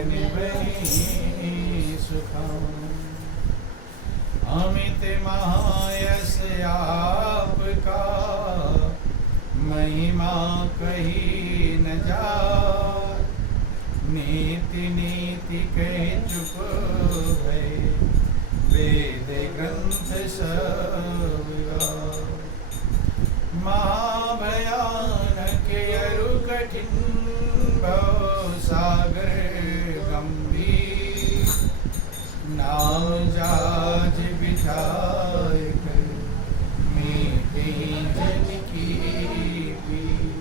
बन बनी सुखाऊं। अमित महायश आपका, महिमा कही न जाए। नीति नीति कह चुप भय, वेद ग्रंथ सब गाए। महाभयानक अरु कठिन, भव सागर गंभीर। नाम जाज बिठाए कर, मीठे जन की पीर।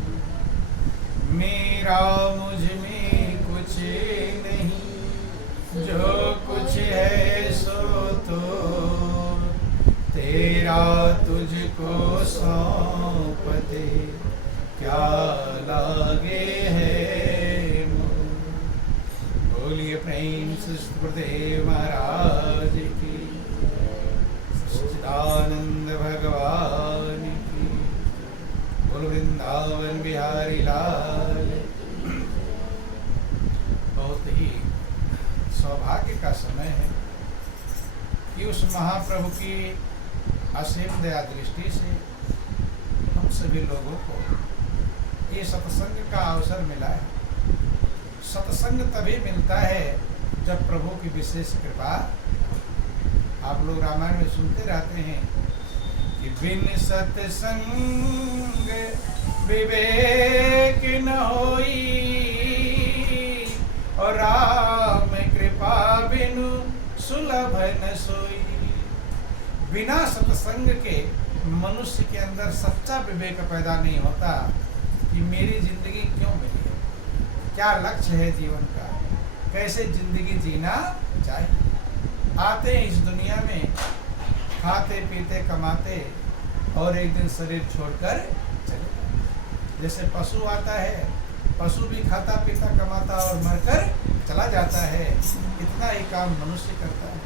मेरा मुझ में कुछ नहीं, जो कुछ है सो तो तेरा तुझको सौंप दे, क्या लागे है मोह। बोलिए प्रेम से गुरुदेव महाराज की, सच्चिदानंद भगवान की। बोल वृंदावन बिहारी लाल। बहुत ही सौभाग्य का समय है कि उस महाप्रभु की असीम दया दृष्टि से हम सभी लोगों को ये सत्संग का अवसर मिला है। सत्संग तभी मिलता है जब प्रभु की विशेष कृपा। आप लोग रामायण में सुनते रहते हैं कि बिन सत्संग विवेक न होई, और राम कृपा बिनु सुलभ न सोई। बिना सत्संग के मनुष्य के अंदर सच्चा विवेक पैदा नहीं होता कि मेरी जिंदगी क्यों मिली है, क्या लक्ष्य है जीवन का, कैसे जिंदगी जीना चाहिए। आते हैं इस दुनिया में, खाते पीते कमाते और एक दिन शरीर छोड़कर चले। जैसे पशु आता है, पशु भी खाता पीता कमाता और मरकर चला जाता है। इतना ही काम मनुष्य करता है।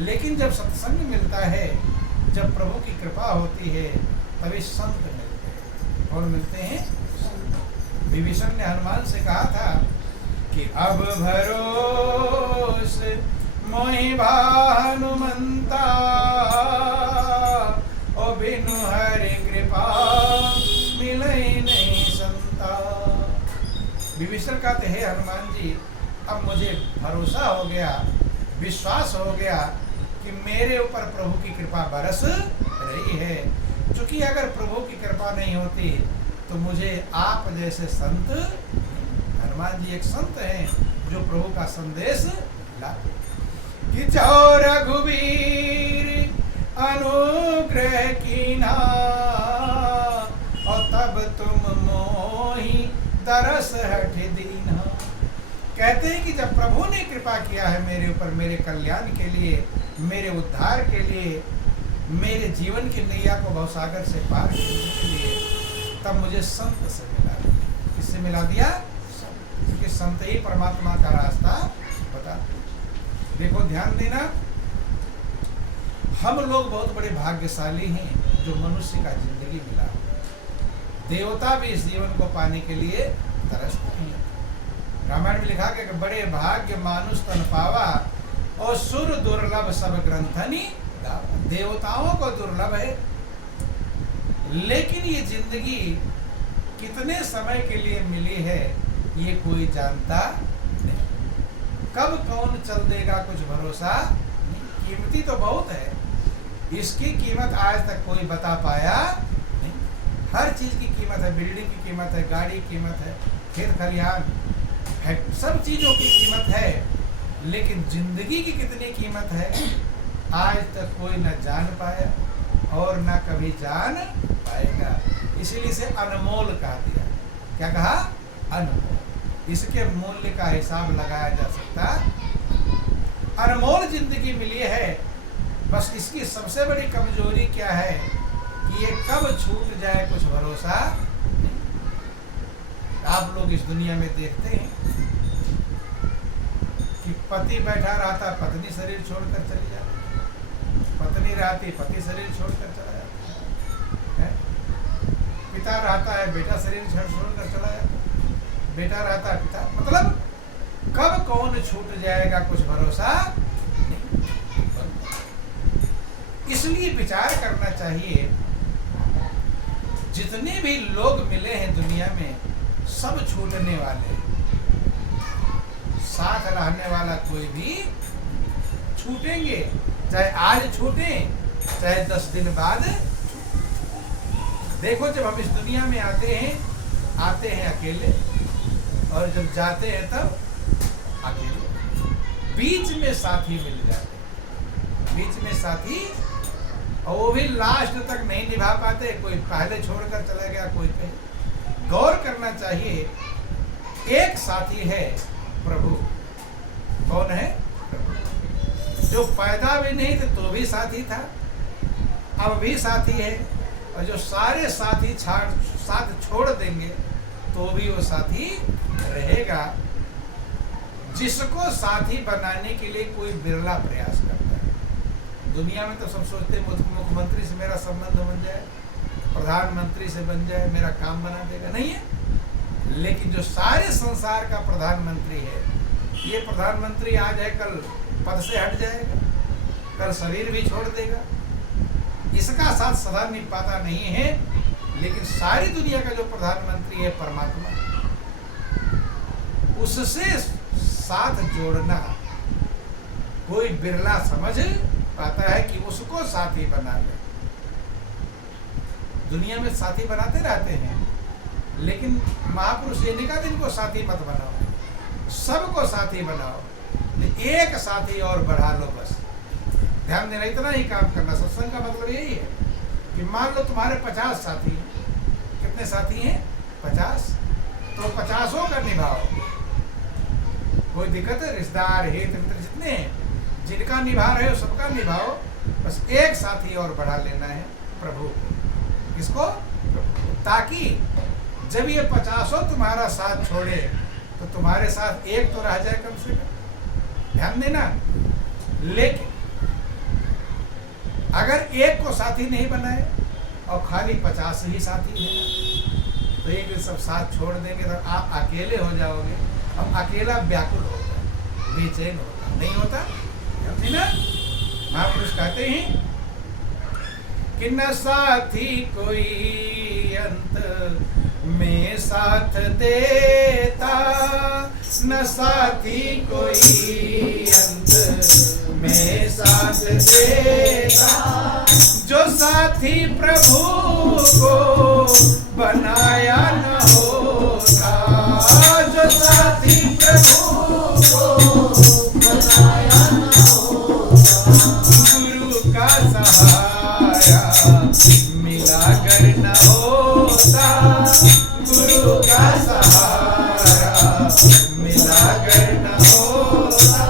लेकिन जब सत्संग मिलता है, जब प्रभु की कृपा होती है, तभी संत मिलते हैं। कौन मिलते हैं? विभीषण ने हनुमान से कहा था कि अब भरोस मोहि हनुमंता, ओ बिनु हरि कृपा मिलई नहीं संता। विभीषण कहते हैं हनुमान जी, अब मुझे भरोसा हो गया, विश्वास हो गया कि मेरे ऊपर प्रभु की कृपा बरस रही है। क्योंकि अगर प्रभु की कृपा नहीं होती तो मुझे आप जैसे संत, हनुमान जी एक संत हैं जो प्रभु का संदेश लाते कि जो रघुवीर अनुग्रह कीना, और तब तुम मोहि तरस हठ दीना। कहते हैं कि जब प्रभु ने कृपा किया है मेरे ऊपर, मेरे कल्याण के लिए, मेरे उद्धार के लिए, मेरे जीवन की नैया को भवसागर से पार करने के लिए, तब मुझे संत से मिला। किससे मिला दिया? क्योंकि संत ही परमात्मा का रास्ता बताते। देखो ध्यान देना, हम लोग बहुत बड़े भाग्यशाली हैं जो मनुष्य का जिंदगी मिला। देवता भी इस जीवन को पाने के लिए तरसते हैं। रामायण में लिखा कि बड़े भाग्य मानुष तन पावा, और सुर दुर्लभ सब ग्रंथनी गावा। देवताओं को दुर्लभ है, लेकिन ये जिंदगी कितने समय के लिए मिली है ये कोई जानता नहीं। कब कौन चल देगा कुछ भरोसा नहीं। कीमती तो बहुत है, इसकी कीमत आज तक कोई बता पाया नहीं। हर चीज की कीमत है, बिल्डिंग की कीमत है, गाड़ी की कीमत है, खेत खलिहान है, सब चीजों की कीमत है, लेकिन जिंदगी की कितनी कीमत है आज तक कोई न जान पाया और न कभी जान पाएगा। इसीलिए से अनमोल कहा दिया। क्या कहा? अनमोल। इसके मूल्य का हिसाब लगाया जा सकता। अनमोल जिंदगी मिली है, बस इसकी सबसे बड़ी कमजोरी क्या है कि ये कब छूट जाए कुछ भरोसा नहीं। आप लोग इस दुनिया में देखते हैं कि पति बैठा रहता, पत्नी शरीर छोड़कर चली जाती, पत्नी रहती, पति शरीर छोड़कर चला जाता है, पिता रहता है, बेटा शरीर छोड़कर चला जाता है, बेटा रहता है, पिता। मतलब कब कौन छूट जाएगा कुछ भरोसा नहीं। इसलिए विचार करना चाहिए, जितने भी लोग मिले हैं दुनिया में सब छूटने वाले, साथ रहने वाला कोई भी छूटेंगे, चाहे आज छूटे चाहे 10 दिन बाद। देखो जब हम इस दुनिया में आते हैं अकेले, और जब जाते हैं तब अकेले। बीच में साथी मिल जाते हैं, बीच में साथी, और वो भी लास्ट तक नहीं निभा पाते, कोई पहले छोड़कर चला गया, कोई कहीं। गौर करना चाहिए, एक साथी है प्रभु। कौन है? प्रभु। जो पैदा भी नहीं थे तो भी साथी था, अब भी साथी है, और जो सारे साथी साथ छोड़ देंगे तो भी वो साथी रहेगा। जिसको साथी बनाने के लिए कोई बिरला प्रयास करता है। दुनिया में तो सब सोचते हैं मुख्यमंत्री से मेरा संबंध बन जाए, प्रधानमंत्री से बन जाए, मेरा काम बना देगा। नहीं है। लेकिन जो सारे संसार का प्रधानमंत्री है, ये प्रधानमंत्री आज है कल पद से हट जाएगा, कल शरीर भी छोड़ देगा, इसका साथ सदा निभाता नहीं है। लेकिन सारी दुनिया का जो प्रधानमंत्री है परमात्मा, उससे साथ जोड़ना कोई बिरला समझ पाता है कि उसको साथी बना ले। दुनिया में साथी बनाते रहते हैं, लेकिन महापुरुष ये नहीं कहते इनको साथी मत बनाओ, सबको साथी बनाओ, एक साथी और बढ़ा लो। बस ध्यान देना, इतना ही काम करना। सत्संग का मतलब यही है कि मान लो तुम्हारे 50 साथी हैं। कितने साथी हैं? 50। तो 50 का निभाओ, कोई दिक्कत है? रिश्तेदार हित मित्र जितने हैं, जिनका निभा रहे हो सबका निभाओ। बस एक साथी और बढ़ा लेना है, प्रभु। किसको? ताकि जब ये 50 तुम्हारा साथ छोड़े तो तुम्हारे साथ एक तो रह जाए कम से कम। ध्यान देना। लेकिन अगर एक को साथी नहीं बनाए और खाली 50 ही साथी है, तो एक सब साथ छोड़ देंगे तो आप अकेले हो जाओगे। हम अकेला व्याकुल होगा, बेचैन होगा, नहीं होता। समझे ना? महापुरुष कहते हैं कि न साथी कोई अंत में साथ देता, न साथी कोई अंत में साथ देता। जो साथी प्रभु को बनाया न होता, जो साथी प्रभु को बनाया न होता। गुरु का सहारा मिला कर न होता, गुरु का सहारा मिला कर न होता।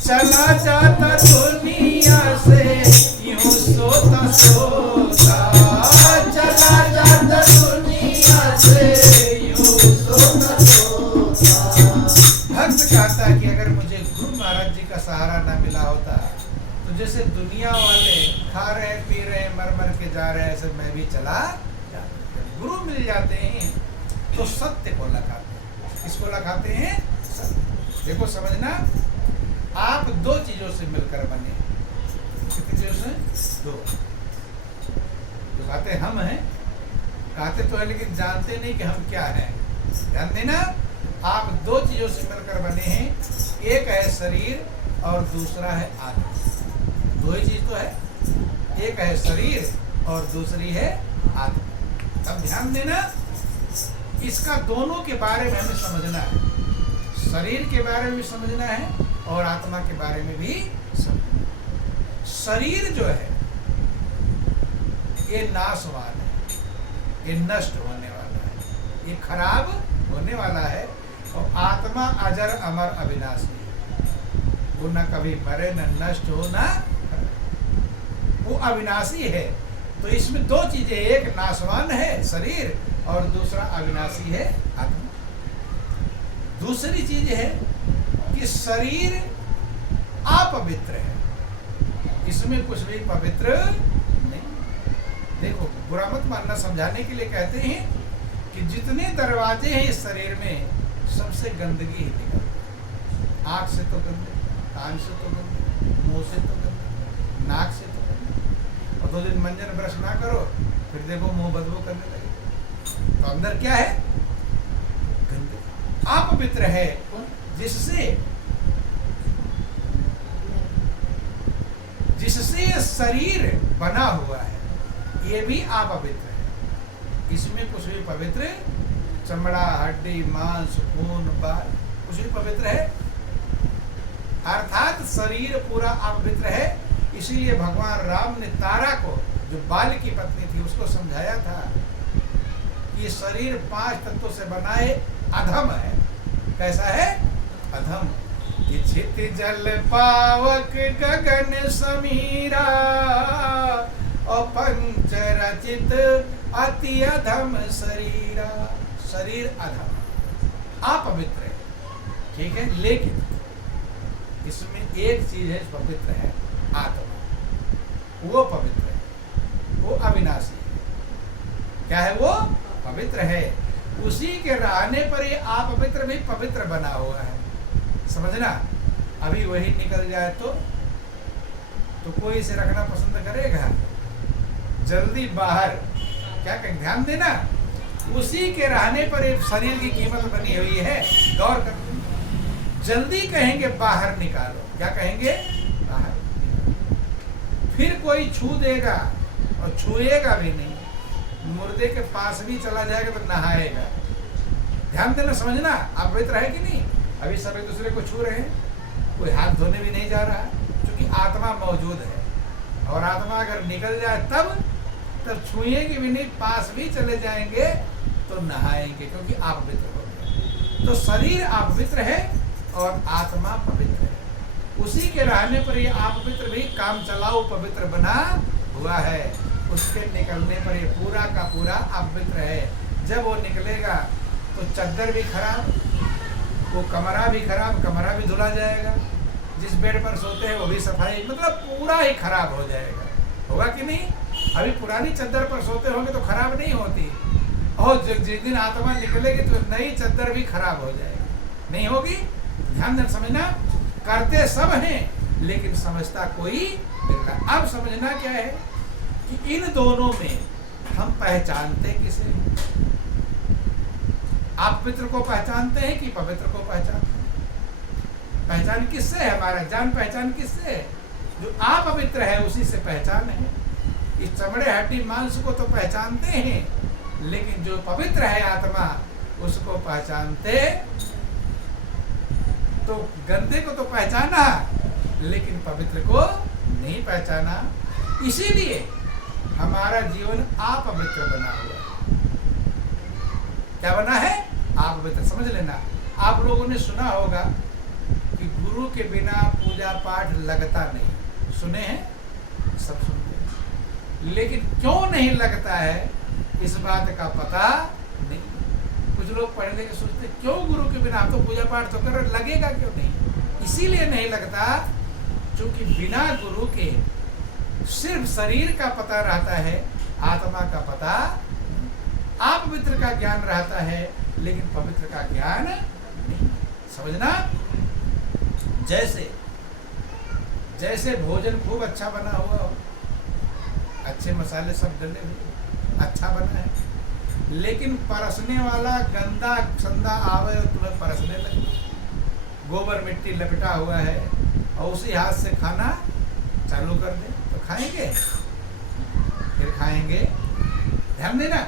चला जाता दुनिया से यूं सोता सोता, चला जाता दुनिया से यूं सोता सोता। भक्त कहता है कि अगर मुझे गुरु महाराज जी का सहारा ना मिला होता तो जैसे दुनिया वाले खा रहे पी रहे मर मर के जा रहे, ऐसे मैं भी चला जाता। गुरु मिल जाते हैं तो सत्य को लखाते हैं। किसको लखाते हैं? सत्य। देखो समझना, आप दो चीजों से मिलकर बने। कितनी चीजों से? दो। जो कहते हम हैं, कहते तो है लेकिन जानते नहीं कि हम क्या हैं। ध्यान देना, आप दो चीजों से मिलकर बने हैं, एक है शरीर और दूसरा है आत्मा। दो ही चीज तो है, एक है शरीर और दूसरी है आत्मा। अब ध्यान देना, इसका दोनों के बारे में हमें समझना है। शरीर के बारे में भी समझना है और आत्मा के बारे में भी समझना है। शरीर जो है ये नाशवान है, ये नष्ट होने वाला है, ये खराब होने वाला है। और आत्मा अजर अमर अविनाशी है, वो न कभी मरे न नष्ट हो न, वो अविनाशी है। तो इसमें दो चीजें, एक नाशवान है शरीर और दूसरा अविनाशी है आत्मा। दूसरी चीज है कि शरीर अपवित्र है, इसमें कुछ भी पवित्र नहीं। देखो बुरा मत मानना, समझाने के लिए कहते हैं कि जितने दरवाजे हैं इस शरीर में सबसे गंदगी ही निकलती है। आँख से तो गंदे, कान से तो गंदे, मुंह से तो गंदे, नाक से तो गंदे। और 2 दिन मंजन ब्रश ना करो, फिर देखो मुंह बदबू करने लगे। तो अंदर क्या है? गंदे। अपवित्र है जिससे शरीर बना हुआ है, ये भी अपवित्र है। इसमें कुछ भी पवित्र, चमड़ा, हड्डी, मांस, खून, बाल, कुछ भी पवित्र है? अर्थात शरीर पूरा अपवित्र है। इसीलिए भगवान राम ने तारा को, जो बाल की पत्नी थी, उसको समझाया था कि ये शरीर 5 तत्वों से बना है, अधम है। कैसा है? अधम। कि छित जल पावक गगन समीरा, और पंच रचित अति अधम शरीरा। शरीर अधम, अपवित्र है, ठीक है। लेकिन इसमें एक चीज है पवित्र है, आत्मा। वो पवित्र है, वो अविनाशी है। क्या है वो? पवित्र है। उसी के रहने पर ये अपवित्र भी पवित्र बना हुआ है। समझना? अभी वही निकल जाए तो कोई इसे रखना पसंद करेगा? जल्दी बाहर, क्या कहें, ध्यान देना। उसी के रहने पर एक शरीर की कीमत बनी हुई है, गौर कर। जल्दी कहेंगे बाहर निकालो, क्या कहेंगे? बाहर। फिर कोई छू देगा और छुएगा भी नहीं, मुर्दे के पास भी चला जाएगा तो नहाएगा। ध्यान देना, समझना। अपवित्र है कि नहीं? अभी सब एक दूसरे को छू रहे हैं, कोई हाथ धोने भी नहीं जा रहा, क्योंकि आत्मा मौजूद है। और आत्मा अगर निकल जाए तब छुएंगे भी नहीं, पास भी चले जाएंगे तो नहाएंगे, क्योंकि अपवित्र हो गए। तो शरीर अपवित्र है और आत्मा पवित्र है। उसी के रहने पर ये अपवित्र भी काम चलाओ पवित्र बना हुआ है। उसके निकलने पर ये पूरा का पूरा अपवित्र है। जब वो निकलेगा तो चद्दर भी खराब, वो कमरा भी खराब, कमरा भी धुला जाएगा, जिस बेड पर सोते हैं वो भी सफाई, मतलब पूरा ही खराब हो जाएगा। होगा कि नहीं? अभी पुरानी चद्दर पर सोते होंगे तो खराब नहीं होती, और जिस दिन आत्मा निकलेगी तो नई चद्दर भी खराब हो जाएगी, नहीं होगी? ध्यान देना, समझना। करते सब हैं लेकिन समझता कोई नहीं। अब समझना क्या है कि इन दोनों में हम पहचानते किसे? आप पवित्र को पहचानते हैं कि पवित्र को पहचानते हैं? पहचान किससे है? हमारा जान पहचान किससे है? जो अपवित्र है उसी से पहचान है। इस चमड़े, हड्डी, मांस को तो पहचानते हैं, लेकिन जो पवित्र है आत्मा, उसको पहचानते। तो गंदे को तो पहचाना, लेकिन पवित्र को नहीं पहचाना। इसीलिए हमारा जीवन अपवित्र बना हुआ है। क्या बना है? अपवित्र। समझ लेना। आप लोगों ने सुना होगा कि गुरु के बिना पूजा पाठ लगता नहीं। सुने हैं? सब सुनते हैं, लेकिन क्यों नहीं लगता है इस बात का पता नहीं। कुछ लोग पढ़ लेके सोचते क्यों गुरु के बिना, आप तो पूजा पाठ तो कर रहे, लगेगा क्यों नहीं? इसीलिए नहीं लगता क्योंकि बिना गुरु के सिर्फ शरीर का पता रहता है, आत्मा का पता। आप पवित्र का ज्ञान रहता है, लेकिन पवित्र का ज्ञान नहीं। समझना। जैसे भोजन खूब अच्छा बना हुआ हो, अच्छे मसाले सब डले हुए, अच्छा बना है, लेकिन परसने वाला गंदा संदा आवे और तुम्हें परसने लगे, गोबर मिट्टी लपेटा हुआ है, और उसी हाथ से खाना चालू कर दे तो खाएंगे? फिर खाएंगे? ध्यान देना।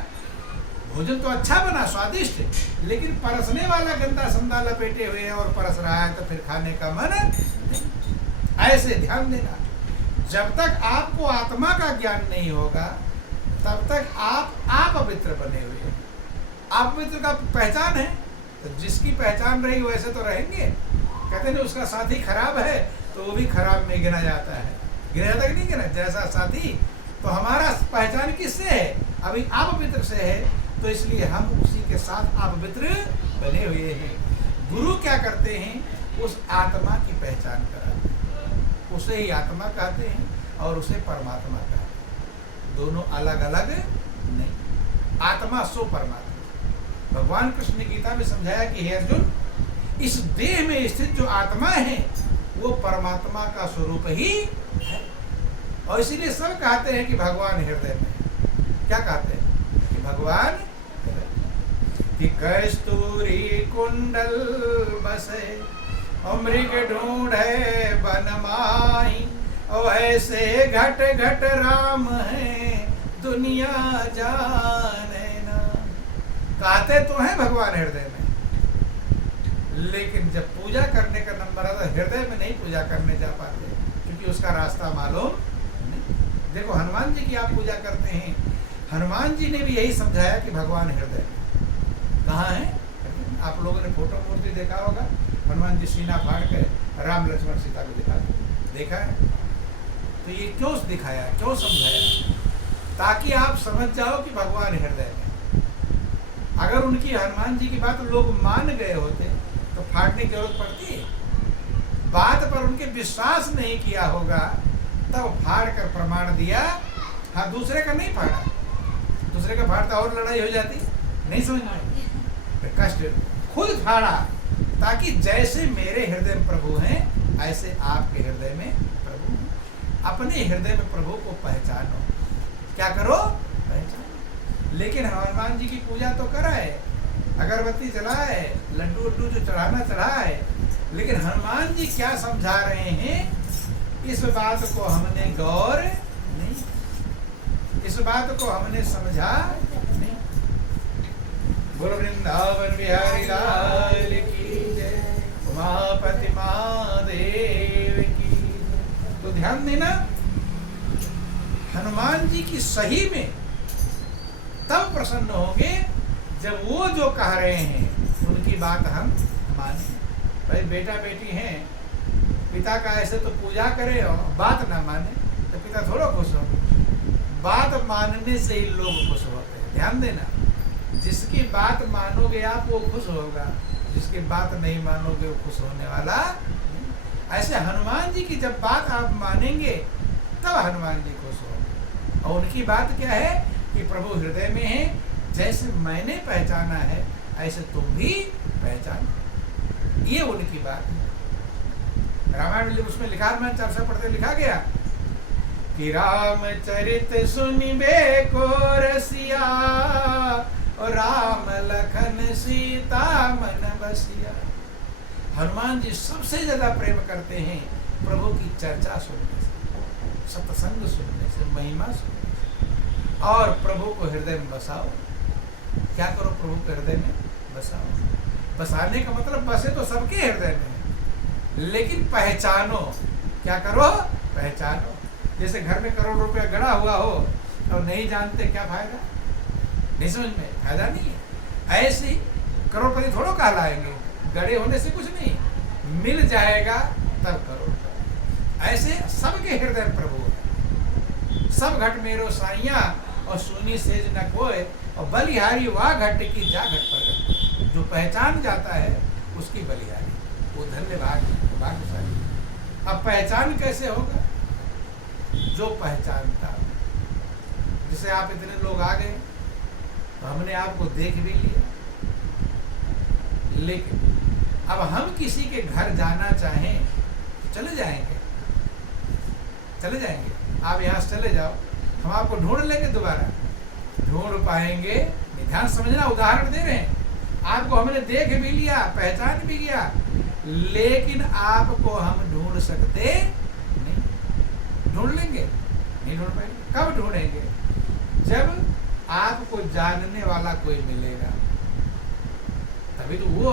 भोजन तो अच्छा बना, स्वादिष्ट, लेकिन परसने वाला गंदा संदा लपेटे हुए है और परस रहा है, तो फिर खाने का मन नहीं। ऐसे ध्यान देना। जब तक आपको आत्मा का ज्ञान नहीं होगा, तब तक आप अपवित्र बने हुए हैं। अपवित्र का पहचान है, तो जिसकी पहचान रही वैसे तो रहेंगे। कहते हैं उसका साथी खराब है तो वो भी खराब में गिना जाता है। गिना जाता कि नहीं गिना? जैसा साथी। तो हमारा पहचान किससे है? अभी अपवित्र से है, तो इसलिए हम उसी के साथ अपवित्र बने हुए हैं। गुरु क्या करते हैं? उस आत्मा की पहचान कराते हैं। उसे ही आत्मा कहते हैं और उसे परमात्मा कहते हैं। दोनों अलग अलग नहीं। आत्मा सो परमात्मा। भगवान कृष्ण ने गीता में समझाया कि हे अर्जुन, इस देह में स्थित जो आत्मा है वो परमात्मा का स्वरूप ही है। और इसीलिए सब कहते हैं कि भगवान हृदय में। क्या कहते हैं कि भगवान कि कस्तूरी कुंडल बसे और मृग ढूंढे वन माही, और ऐसे घट घट राम है दुनिया जाने ना। कहते तो हैं भगवान हृदय में, लेकिन जब पूजा करने का नंबर आता हृदय में नहीं पूजा करने जा पाते, क्योंकि उसका रास्ता मालूम नहीं। देखो हनुमान जी की आप पूजा करते हैं, हनुमान जी ने भी यही समझाया कि भगवान हृदय में। कहाँ है? आप लोगों ने फोटो मूर्ति देखा होगा, हनुमान जी सीना फाड़ के राम लक्ष्मण सीता को देखा है। तो ये क्यों दिखाया, क्यों समझाया? ताकि आप समझ जाओ कि भगवान हृदय में। अगर उनकी हनुमान जी की बात लोग मान गए होते तो फाड़ने की जरूरत पड़ती है। बात पर उनके विश्वास नहीं किया होगा तब फाड़ कर प्रमाण दिया। हाँ, दूसरे का नहीं फाड़ा, दूसरे का फाड़ता और लड़ाई हो जाती, नहीं समझ में कष्ट। खुद फाड़ा ताकि जैसे मेरे हृदय में प्रभु हैं ऐसे आपके हृदय में प्रभु हैं। अपने हृदय में प्रभु को पहचानो। क्या करो? पहचानो। लेकिन हनुमान जी की पूजा तो कराए, अगरबत्ती जलाए, लड्डू उड्डू जो चढ़ाना चढ़ाए, लेकिन हनुमान जी क्या समझा रहे हैं इस बात को हमने गौर नहीं, इस बात को हमने समझा नहीं। बोलो वृंदावन बिहारी लाल की जय, उमापति महादेव की जय। तो ध्यान देना, हनुमान जी की सही में तब प्रसन्न होंगे जब वो जो कह रहे हैं उनकी बात हम माने। भाई बेटा बेटी हैं, पिता का ऐसे तो पूजा करे और बात ना माने तो पिता थोड़ा खुश होंगे। बात मानने से ही लोग खुश होते हैं। ध्यान देना, जिसकी बात मानोगे आप वो खुश होगा, जिसकी बात नहीं मानोगे वो खुश होने वाला नहीं। ऐसे हनुमान जी की जब बात आप मानेंगे तब हनुमान जी खुश होंगे। और उनकी बात क्या है कि प्रभु हृदय में है, जैसे मैंने पहचाना है ऐसे तुम भी पहचानो। ये उनकी बात है। रामायण में उसमें लिखा, मैं चर्चा पढ़ते लिखा गया कि रामचरित सुनिबे को रसिया, और राम लखन सीता मन बसिया। हनुमान जी सबसे ज्यादा प्रेम करते हैं प्रभु की चर्चा सुनने से, सत्संग सुनने से, महिमा सुनने से। और प्रभु को हृदय में बसाओ। क्या करो? प्रभु के हृदय में बसाओ। बसाने का मतलब बसे तो सबके हृदय में, लेकिन पहचानो। क्या करो? पहचानो। जैसे घर में करोड़ रुपया गड़ा हुआ हो और नहीं जानते, क्या फायदा? नहीं समझ में, फायदा नहीं है। ऐसे करोड़पति थोड़ा कहलाएंगे, गड़े होने से कुछ नहीं, मिल जाएगा तब करोड़। ऐसे सबके हृदय में प्रभु है। सब घट मेरो साइया और सुनी सेज न कोय, और बलिहारी वाह घट की जा घट पर। जो पहचान जाता है उसकी बलिहारी, वो धन्यवाद भाग्यशाली। अब पहचान कैसे होगा? जो पहचानता, जैसे आप इतने लोग आ गए तो हमने आपको देख भी लिया, लेकिन अब हम किसी के घर जाना चाहें तो चले जाएंगे, चले जाएंगे। आप यहाँ से चले जाओ, हम आपको ढूंढ लेंगे, दोबारा ढूंढ पाएंगे? ध्यान समझना, उदाहरण दे रहे हैं। आपको हमने देख भी लिया, पहचान भी किया, लेकिन आपको हम ढूंढ सकते नहीं। ढूंढ लेंगे? नहीं ढूंढ पाएंगे। कब ढूंढेंगे? जब आपको जानने वाला कोई मिलेगा, तभी तो। वो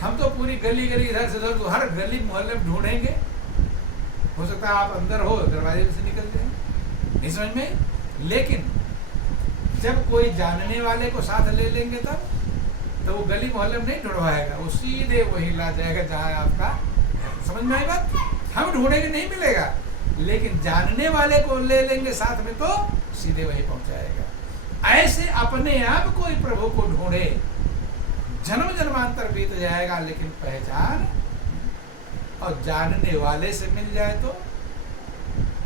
हम तो पूरी गली गली इधर से उधर, तो हर गली मोहल्ले में ढूंढेंगे। हो सकता है आप अंदर हो, दरवाजे से निकल जाए, नहीं समझ में। लेकिन जब कोई जानने वाले को साथ ले लेंगे तब तो वो गली मोहल्ले में नहीं ढूंढवाएगा, वो सीधे वही ला जाएगा जहाँ आपका। समझ में आई बात? हम ढूंढेंगे नहीं मिलेगा, लेकिन जानने वाले को ले लेंगे साथ में तो सीधे वही पहुंचाएगा। ऐसे अपने आप कोई प्रभु को ढूंढे, जन्म जन्मांतर बीत जाएगा, लेकिन पहचान और जानने वाले से मिल जाए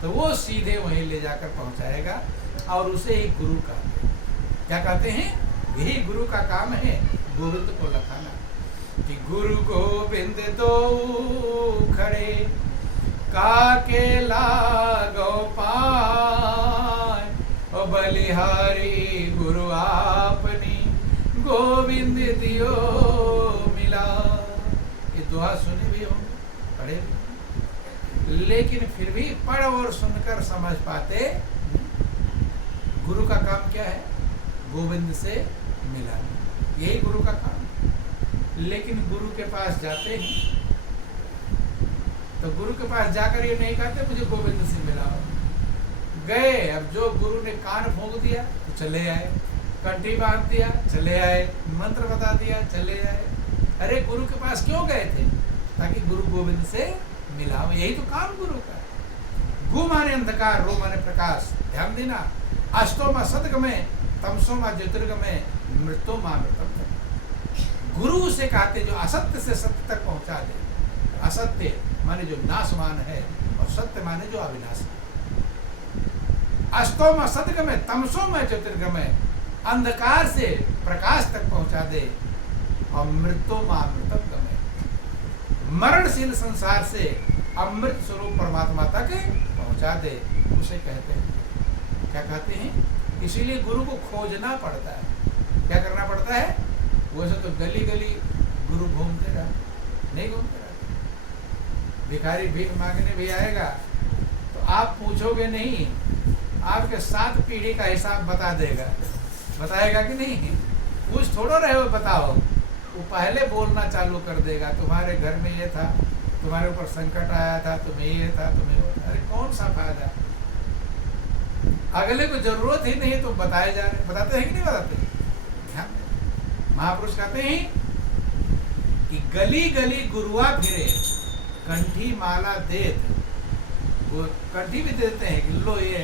तो वो सीधे वहीं ले जाकर पहुंचाएगा। और उसे ही गुरु कहते हैं। क्या कहते हैं? यही गुरु का काम है, गोविंद को लखाना। कि गुरु गोविंद दो खड़े, काके लागो पाय, ओ बलिहारी गुरु आपनी, गोविंद दियो मिला। ये दुआ सुने भी होंगे, पढ़े भी, लेकिन फिर भी पढ़ और सुनकर समझ पाते। गुरु का काम क्या है? गोविंद से मिलाना, यही गुरु का काम। लेकिन गुरु के पास जाते ही तो गुरु के पास जाकर ये नहीं कहते मुझे गोविंद से मिलाओ। गए, अब जो गुरु ने कान फूंक दिया तो चले आए, कंठी बांध दिया चले आए, मंत्र बता दिया चले आए। अरे गुरु के पास क्यों गए थे? ताकि गुरु गोविंद से मिलाओ, यही तो काम गुरु का है। गु माने अंधकार, रो माने प्रकाश। ध्यान देना, अष्टोमा सदगमय, तमसोमा ज्योतिर्गमय, मृत्योमा अमृतम। गुरु से कहते जो असत्य से सत्य तक पहुंचा दे। असत्य माने जो नाशमान है और सत्य माने जो अविनाशी। अष्टोमा सदगमय, तमसोमा ज्योतिर्गमय, अंधकार से प्रकाश तक पहुंचा दे और मृत्योमा अमृतम गमय, मरणशील संसार से अमृत स्वरूप परमात्मा तक पहुंचा दे, उसे कहते हैं। क्या कहते हैं? इसीलिए गुरु को खोजना पड़ता है। क्या करना पड़ता है? वैसे तो गली गली गुरु घूमते रहा, नहीं घूमते रहा। भिखारी भीख मांगने भी आएगा तो आप पूछोगे नहीं, आपके 7 पीढ़ी का हिसाब बता देगा। बताएगा कि नहीं? पूछ थोड़ा रहे हो, बताओ। वो पहले बोलना चालू कर देगा, तुम्हारे घर में ये था, तुम्हारे ऊपर संकट आया था, तुम्हें ये था, तुम्हें वो था। अरे कौन सा फायदा? अगले को जरूरत ही नहीं तो बताए जा रहे। बताते हैं कि नहीं बताते? महापुरुष कहते हैं कि गली गली गुरुआ फिरे, कंठी माला देत। वो कंठी भी देते हैं कि लो ये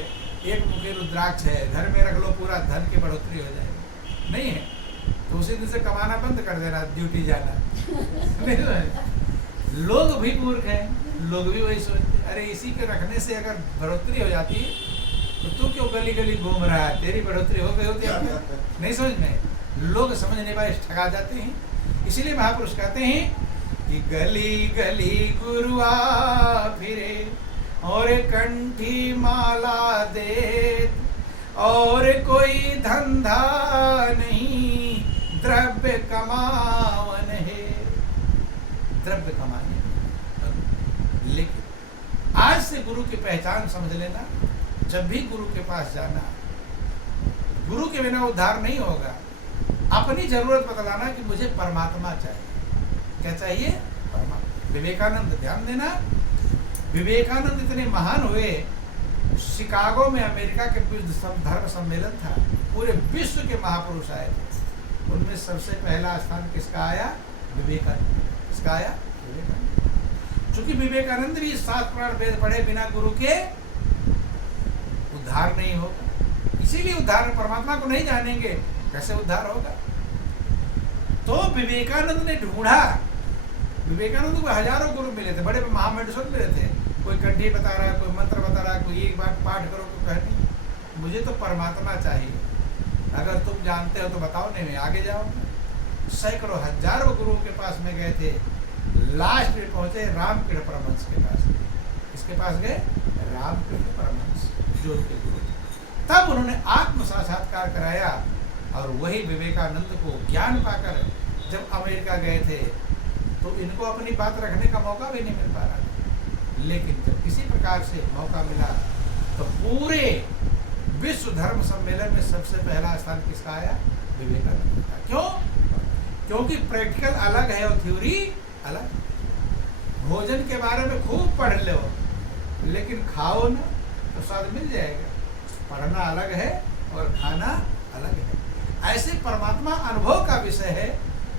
एक मुखी रुद्राक्ष है, घर में रख लो, पूरा धन की बढ़ोतरी हो जाएगी। नहीं है तो उसी दिन से कमाना बंद कर देना, ड्यूटी जाना। नहीं, लोग भी मूर्ख हैं, लोग भी वही सोचते। अरे इसी के रखने से अगर बढ़ोतरी हो जाती है तो तू क्यों गली गली घूम रहा है? तेरी बढ़ोतरी हो गई होती है। नहीं समझ में, लोग समझ नहीं पाए, ठगा जाते हैं। इसीलिए महापुरुष कहते हैं कि गली गली गुरुआ फिरे और कंठी माला दे, और कोई धंधा नहीं, द्रव्य कमावन है। द्रव्य कमाने, लेकिन आज से गुरु की पहचान समझ लेना। जब भी गुरु के पास जाना, गुरु के बिना उद्धार नहीं होगा। अपनी जरूरत बतलाना कि मुझे परमात्मा चाहिए। क्या चाहिए? परमात्मा। विवेकानंद, ध्यान देना, विवेकानंद इतने महान हुए। शिकागो में अमेरिका के धर्म सम्मेलन था, पूरे विश्व के महापुरुष आए थे। उनमें सबसे पहला स्थान किसका आया? विवेकानंद। किसका आया? विवेकानंद। चूंकि विवेकानंद भी 7 पुराण वेद पढ़े, बिना गुरु के उद्धार नहीं होगा। इसीलिए उद्धार, परमात्मा को नहीं जानेंगे कैसे उद्धार होगा? तो विवेकानंद ने ढूंढा। विवेकानंद को हजारों गुरु मिले थे, बड़े महामंडल मिले थे। कोई कंठी बता रहा है, कोई मंत्र बता रहा है, कोई एक बार पाठ करो, कोई कहनी मुझे तो परमात्मा चाहिए। अगर तुम जानते हो तो बताओ, नहीं मैं आगे जाऊंगा। सैकड़ों हजारों गुरुओं के पास में गए थे। लास्ट में पहुंचे रामकृष्ण परमहंस के पास। किसके पास गए? रामकृष्ण परमहंस, जो उनके गुरु थे। तब उन्होंने आत्म साक्षात्कार कराया और वही विवेकानंद को ज्ञान पाकर जब अमेरिका गए थे तो इनको अपनी बात रखने का मौका भी नहीं मिल पा रहा। लेकिन जब किसी प्रकार से मौका मिला तो पूरे विश्व धर्म सम्मेलन में सबसे पहला स्थान किसका आया? विवेकानंद का। क्यों? क्योंकि प्रैक्टिकल अलग है और थ्योरी अलग। भोजन के बारे में खूब पढ़ लो, लेकिन खाओ ना तो स्वाद मिल जाएगा। पढ़ना अलग है और खाना अलग है। ऐसे परमात्मा अनुभव का विषय है,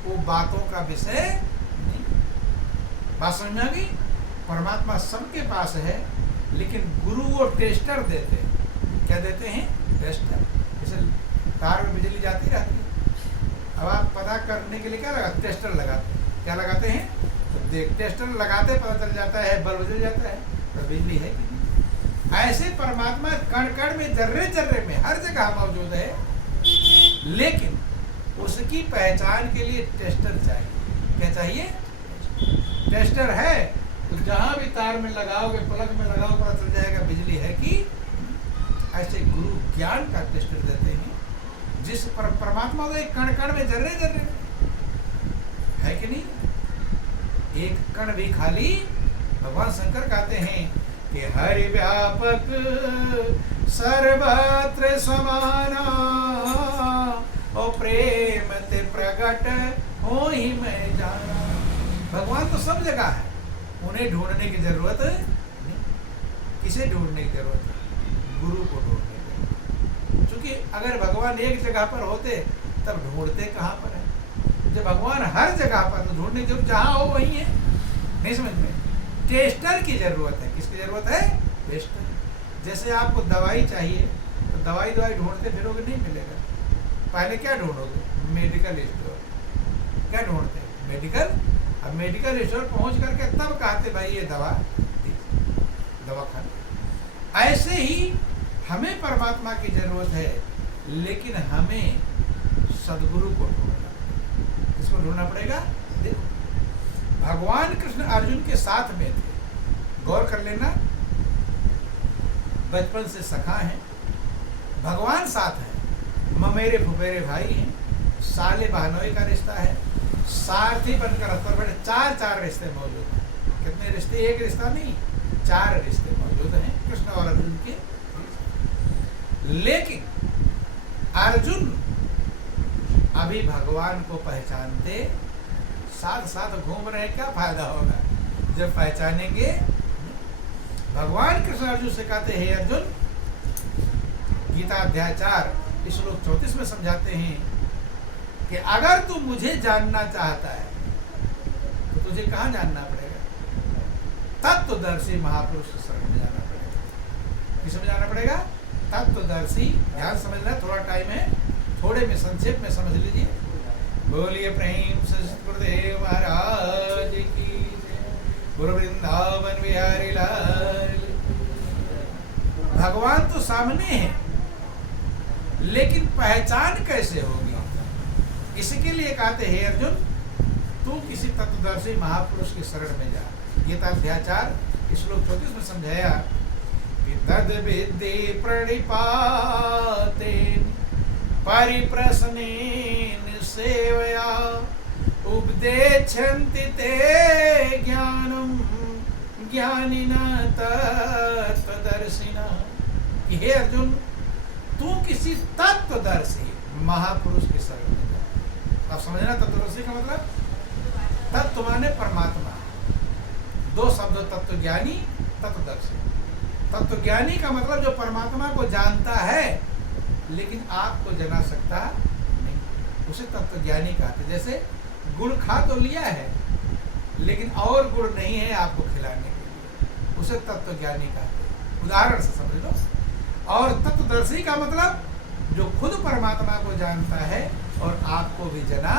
वो बातों का विषय नहीं। बात समझ में आ गई? परमात्मा सबके पास है, लेकिन गुरु वो टेस्टर देते हैं। क्या देते हैं? टेस्टर। जैसे तार में बिजली जाती रहती है, अब आप पता करने के लिए क्या लगाते? टेस्टर लगाते हैं। क्या लगाते हैं? तो देख, टेस्टर लगाते पता चल जाता है, बल्ब जल जाता है, तो बिजली है कि नहीं। ऐसे परमात्मा कण कण में, जर्रे जर्रे में, हर जगह मौजूद है, लेकिन उसकी पहचान के लिए टेस्टर चाहिए। क्या चाहिए? टेस्टर है तो जहां भी तार में लगाओगे, प्लग में लगाओ, पता चल जाएगा बिजली है कि। ऐसे गुरु ज्ञान का टेस्टर देते हैं, जिस पर परमात्मा को एक कण कण में जर्रे जर्रे है कि नहीं, एक कण भी खाली। भगवान शंकर कहते हैं कि हरि व्यापक सर्वत्र समाना, और प्रेम ते प्रगट हो ही मैं जाना। भगवान तो सब जगह है, उन्हें ढूंढने की जरूरत नहीं। किसे ढूंढने की जरूरत है? गुरु को ढूंढने की। क्योंकि अगर भगवान एक जगह पर होते तब ढूंढते कहाँ पर है? जब भगवान हर जगह पर, तो ढूंढने की जरूरत जहाँ हो वहीं है। नहीं समझ में? टेस्टर की जरूरत है। किसकी जरूरत है? टेस्टर। जैसे आपको दवाई चाहिए तो दवाई ढूंढते फिरोगे, नहीं मिलेगा। पहले क्या ढूंढोगे? Medical store. क्या ढूंढते? मेडिकल। अब मेडिकल स्टोर पहुंच करके तब कहते भाई ये दवा दीजिए, दवा खाना। ऐसे ही हमें परमात्मा की जरूरत है, लेकिन हमें सदगुरु को ढूंढना। किसको ढूंढना पड़ेगा? देखो, भगवान कृष्ण अर्जुन के साथ में थे, गौर कर लेना, बचपन से सखा है, भगवान साथ है, ममेरे फुफेरे भाई हैं, साले बहनोई का रिश्ता है, सारथी बनकर रथ पर बैठे, चार रिश्ते मौजूद हैं। कितने रिश्ते? एक रिश्ता नहीं, 4 रिश्ते मौजूद हैं कृष्ण और अर्जुन के। लेकिन अर्जुन अभी भगवान को पहचानते, साथ साथ घूम रहे, क्या फायदा होगा जब पहचानेंगे? भगवान कृष्ण अर्जुन से कहते हैं, अर्जुन, गीता अध्याय 4 श्लोक 34 में समझाते हैं कि अगर तू मुझे जानना चाहता है तो तुझे कहाँ जानना पड़ेगा? तत्वदर्शी महापुरुष के शरण में जाना पड़ेगा। किस में जाना पड़ेगा? तत्वदर्शी। ध्यान समझना, थोड़ा टाइम है, थोड़े में संक्षेप में समझ लीजिए। बोलिए प्रेम से गुरुदेव महाराज की जय। गुरु वृंदावन बिहारी लाल। भगवान तो सामने है, लेकिन पहचान कैसे होगी? इसके लिए कहते हैं, अर्जुन, तू किसी तत्वदर्शी महापुरुष के शरण में जा। गीता अध्याय 4 श्लोक 34 में समझाया कि तद विद्धि प्रणिपातेन परिप्रश्नेन सेवया उपदेच्छन्ति ते ज्ञानम ज्ञानिनः तत्वदर्शिनः। कि हे अर्जुन, तू किसी तत्वदर्शी महापुरुष के शरण में जा। आप समझना, तत्वदर्शी का मतलब, तत्व माने परमात्मा, 2 शब्द, तत्वज्ञानी, तत्वदर्शी। तत्वज्ञानी का मतलब जो परमात्मा को जानता है लेकिन आपको जना सकता नहीं, उसे तत्वज्ञानी कहते। जैसे गुड़ खा तो लिया है लेकिन और गुड़ नहीं है आपको खिलाने के लिए, उसे तत्वज्ञानी कहते। उदाहरण से समझ लो। और तत्वदर्शी का मतलब जो खुद परमात्मा को जानता है और आपको भी जना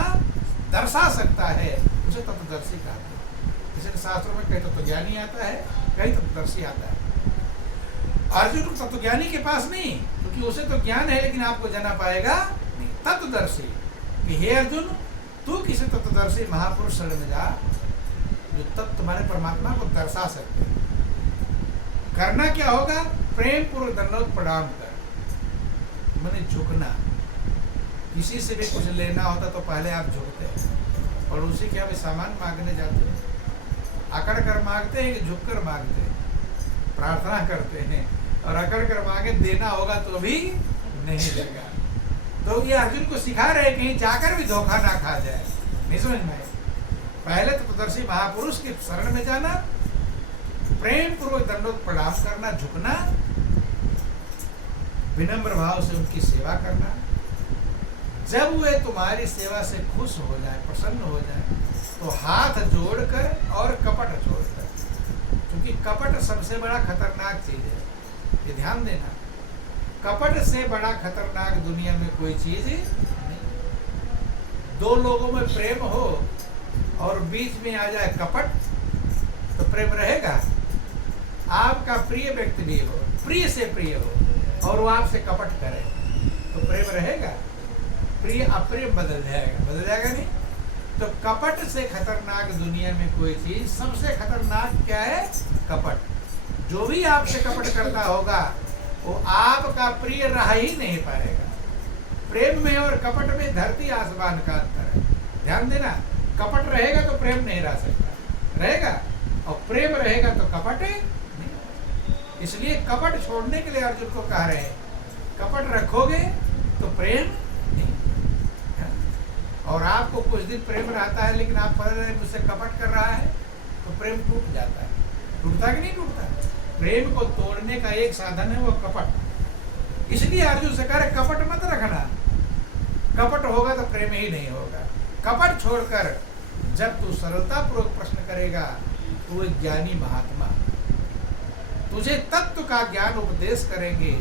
दर्शा सकता है, उसे तत्वदर्शी कहते हैं। इसलिए शास्त्रों में कहीं तत्वज्ञानी आता है, कहीं तत्वदर्शी आता है। अर्जुन तत्वज्ञानी के पास नहीं, क्योंकि उसे तो ज्ञान है लेकिन आपको जना पाएगा नहीं। तत्वदर्शी कि हे अर्जुन, तू किसी तत्वदर्शी महापुरुष शरण में जा, जो तत्व तुम्हारे परमात्मा को दर्शा सकते हैं। करना क्या होगा? प्रेम पूर्वक दंडवत प्रणाम कर, मैंने झुकना। किसी से भी कुछ लेना होता तो पहले आप झुकते हैं, और उसी के आप सामान मांगने जाते हैं, अकड़ कर मांगते हैं कि झुक कर मांगते हैं? प्रार्थना करते हैं, और अकड़ कर मांगे, देना होगा तो भी नहीं देगा। तो ये अर्जुन को सिखा रहे कहीं जाकर भी धोखा ना खा जाए। नहीं समझ में? पहले तत्वदर्शी महापुरुष के शरण में जाना, प्रेम पूर्वक दंडवत प्रणाम करना, झुकना, विनम्र भाव से उनकी सेवा करना। जब वे तुम्हारी सेवा से खुश हो जाए, प्रसन्न हो जाए, तो हाथ जोड़कर और कपट छोड़कर, क्योंकि कपट सबसे बड़ा खतरनाक चीज है, ये ध्यान देना। कपट से बड़ा खतरनाक दुनिया में कोई चीज नहीं। 2 लोगों में प्रेम हो और बीच में आ जाए कपट, तो प्रेम रहेगा? आपका प्रिय व्यक्ति भी हो, प्रिय से प्रिय हो, और वो आपसे कपट करे, तो प्रेम रहेगा? प्रिय अप्रिय बदल जाएगा नहीं? तो कपट से खतरनाक दुनिया में कोई चीज, सबसे खतरनाक क्या है? कपट। जो भी आपसे कपट करता होगा वो आपका प्रिय रह ही नहीं पाएगा। प्रेम में और कपट में धरती आसमान का अंतर है, ध्यान देना। कपट रहेगा तो प्रेम नहीं रह सकता, रहेगा, और प्रेम रहेगा तो कपट नहीं। इसलिए कपट छोड़ने के लिए अर्जुन को कह रहे हैं, कपट रखोगे तो प्रेम नहीं। और आपको कुछ दिन प्रेम रहता है लेकिन आप पता नहीं मुझसे कपट कर रहा है तो प्रेम टूट जाता है। टूटता कि नहीं टूटता? प्रेम को तोड़ने का एक साधन है वो कपट। इसलिए अर्जुन से कह रहे कपट मत रखना। कपट होगा तो प्रेम ही नहीं होगा। कपट छोड़कर जब तू सरलता पूर्वक प्रश्न करेगा तो एक ज्ञानी महात्मा तुझे तत्व का ज्ञान उपदेश करेंगे,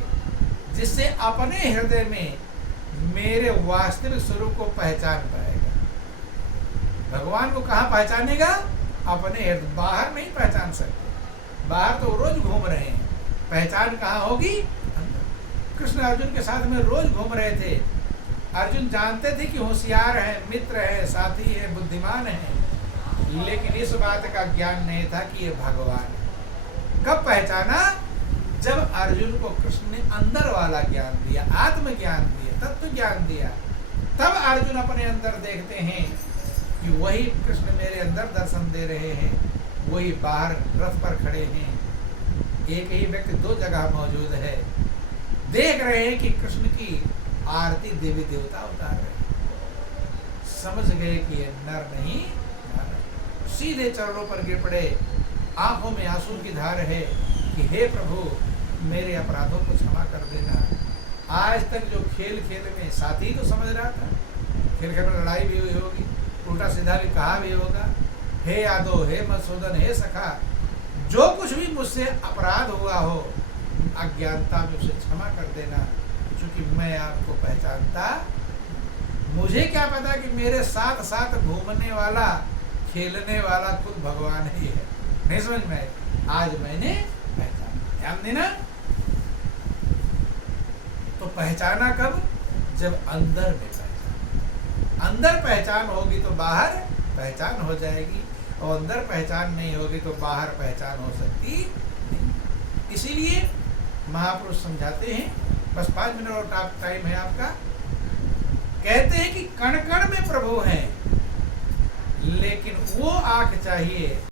जिससे अपने हृदय में मेरे वास्तविक स्वरूप को पहचान पाएगा। भगवान को कहाँ पहचानेगा? अपने हृदय, बाहर नहीं पहचान सकते। बाहर तो रोज घूम रहे हैं, पहचान कहाँ होगी? कृष्ण अर्जुन के साथ में रोज घूम रहे थे। अर्जुन जानते थे कि होशियार है, मित्र है, साथी है, बुद्धिमान है, लेकिन इस बात का ज्ञान नहीं था कि ये भगवान है। कब पहचाना? जब अर्जुन को कृष्ण ने अंदर वाला ज्ञान दिया, आत्म ज्ञान दिया, तत्व ज्ञान दिया, तब अर्जुन अपने अंदर देखते हैं कि वही कृष्ण मेरे अंदर दर्शन दे रहे हैं, वही बाहर रथ पर खड़े हैं। एक ही व्यक्ति दो जगह मौजूद है, देख रहे हैं कि कृष्ण की आरती देवी देवता उतार रहे हैं। समझ गए कि ये नर नहीं नारायण। सीधे चरणों पर गिर पड़े, आंखों में आंसू की धार है कि हे प्रभु मेरे अपराधों को क्षमा कर देना। आज तक जो खेल खेल में साथी तो समझ रहा था, खेल खेल में लड़ाई भी हुई होगी, उल्टा सीधा भी कहा भी होगा, हे यादव, हे मधुसूदन, हे सखा, जो कुछ भी मुझसे अपराध हुआ हो अज्ञानता में उसे क्षमा कर देना, क्योंकि मैं आपको पहचानता। मुझे क्या पता कि मेरे साथ साथ घूमने वाला, खेलने वाला खुद भगवान ही है। नहीं समझ में? आज मैंने पहचाना। ध्यान देना। तो पहचाना कब? जब अंदर में पहचान। अंदर पहचान होगी तो बाहर पहचान हो जाएगी, और अंदर पहचान नहीं होगी तो बाहर पहचान हो सकती नहीं। इसीलिए महापुरुष समझाते हैं, बस 5 मिनट और टाइम है आपका। कहते हैं कि कण कण में प्रभु हैं, लेकिन वो आंख चाहिए